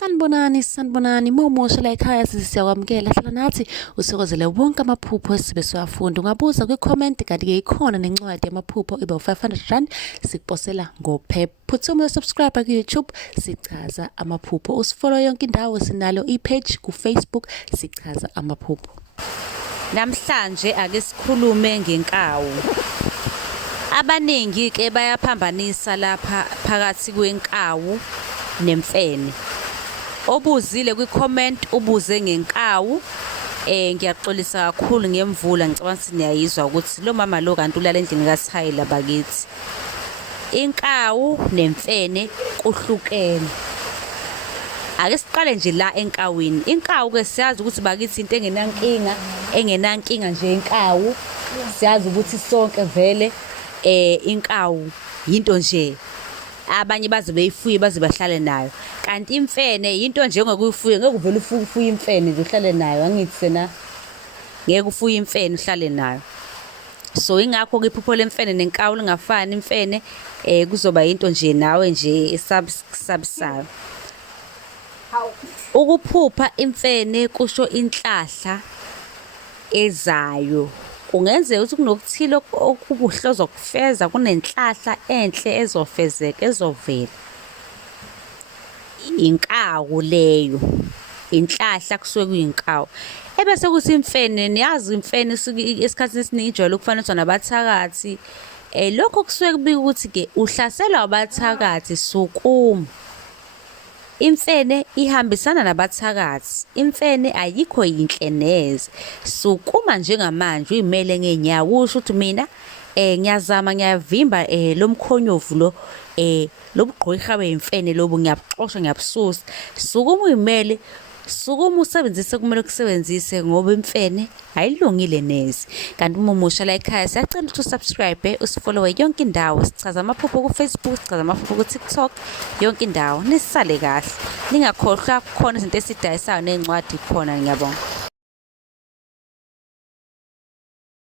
Sanibonani momusha la ekhaya siyakwamukela hlala nathi usokozele wonke amaphupho esibe siwafunda. Ungabuza kwi-comment kanti-ke ikhona nencwadi yamaphupho iba u-500 sikuposela ngophepha. Phuthuma subscribe ku-YouTube sichaza amaphupho. Usifollow yonke indawo, sinalo i-page ku-Facebook sichaza amaphupho. Namhlanje ake sikhulume ngenkawu. Abaningi ke bayaphambanisa lapha phakathi kwenkawu nemfene. Obuzile kwi-comment ubuze ngenkawu, ngiyaxolisa kakhulu ngemvula, ngicabanga ukuthi niyayizwa ukuthi lo mama lo kanti ulala endlini kaShayila bakithi. Inkawu nemfene kuhlukene. Ake siqale nje la enkawini. Inkawu ke siyazi ukuthi bakithi into engenankinga nje inkawu. Siyazi ukuthi sonke vele inkawu into nje abanye baze beyifuye baze bahlale nayo. Kanti imfene into nje ongekuyifuye, ngeke uvele ufuye imfene nje uhlale nayo. Angithi sena ngeke ufuye imfene uhlale nayo. So ingakho ke iphupho lemfene nenkawu lingafani. Imfene kuzoba into nje nawe nje esabisayo. Ukuphupha imfene kusho inhlahla ezayo. Kungenzeka ukuthi kunokuthile okubuhle ozokufeza, kunenhlahla enhle ezofezeka ezovela. Inkawu leyo, inhlahla kusuke kuyinkawu. Ebese kuthi imfene, niyazi imfene esikhathini esiningi ijwayele ukufaniswa nabathakathi. Lokho kusuke kubika ukuthi ke uhlaselwa abathakathi, sukuma. Imfene ihambisana nabathakathi. Imfene ayikho yinhle neze. Sukuma njengamanje uyimele ngenyawo usho ukuthi mina ngiyazama ngiyavimba lo mkhonyovu lo lobugqwirha bemfene lobo ngiyabuxosha ngiyabususa. Sukuma uyimele, sukuma usebenzise kumele ukusebenzise ngoba imfene ayilungile neze. Kanti uma umusha la ekhaya siyacela ukuthi usubscribe, usifollow yonke indawo. Sichaza amaphupho ku-Facebook, sichaza amaphupho ku-TikTok, yonke indawo. Nisale kahle. Ningakhohlwa khona izinto esidayisayo nencwadi khona, ngiyabonga.